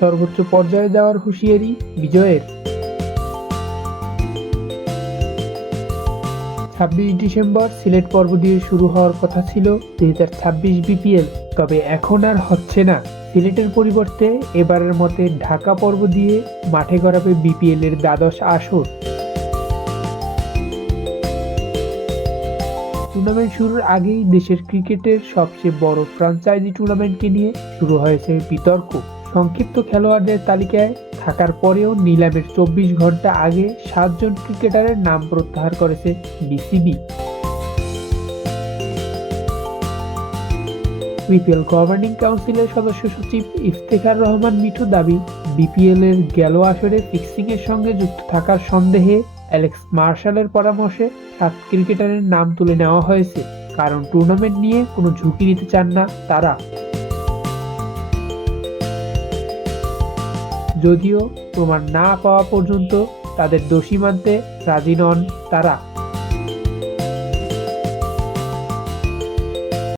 সর্বোচ্চ পর্যায়ে যাওয়ার হুঁশিয়ারি বিজয়ের। 26 ডিসেম্বর সিলেট পর্ব দিয়ে শুরু হওয়ার কথা ছিল 2026 বিপিএল, তবে এখন আর হচ্ছে না। সিলেটের পরিবর্তে এবারের মতে ঢাকা পর্ব দিয়ে মাঠে গড়াবে বিপিএল এর দ্বাদশ আসর। টুর্নামেন্ট শুরুর আগেই দেশের ক্রিকেটের সবচেয়ে বড় ফ্র্যাঞ্চাইজি টুর্নামেন্টকে নিয়ে শুরু হয়েছে বিতর্ক। সংক্ষিপ্ত খেলোয়াড়দের তালিকায় থাকার পরেও নিলামের 24 ঘন্টা আগে 7 জন ক্রিকেটারের নাম প্রত্যাহার করেছে বিসিবি। বিপিএল গভর্নিং কাউন্সিলের সদস্য সচিব ইফতেখার রহমান মিঠু দাবি, বিপিএল এর গেল আসরে ফিক্সিং এর সঙ্গে যুক্ত থাকার সন্দেহে অ্যালেক্স মার্শালের পরামর্শে 7 ক্রিকেটারের নাম তুলে নেওয়া হয়েছে, কারণ টুর্নামেন্ট নিয়ে কোনো ঝুঁকি নিতে চান না তারা। যদিও প্রমাণ না পাওয়া পর্যন্ত তাদের দোষী মানতে রাজি নন তারা।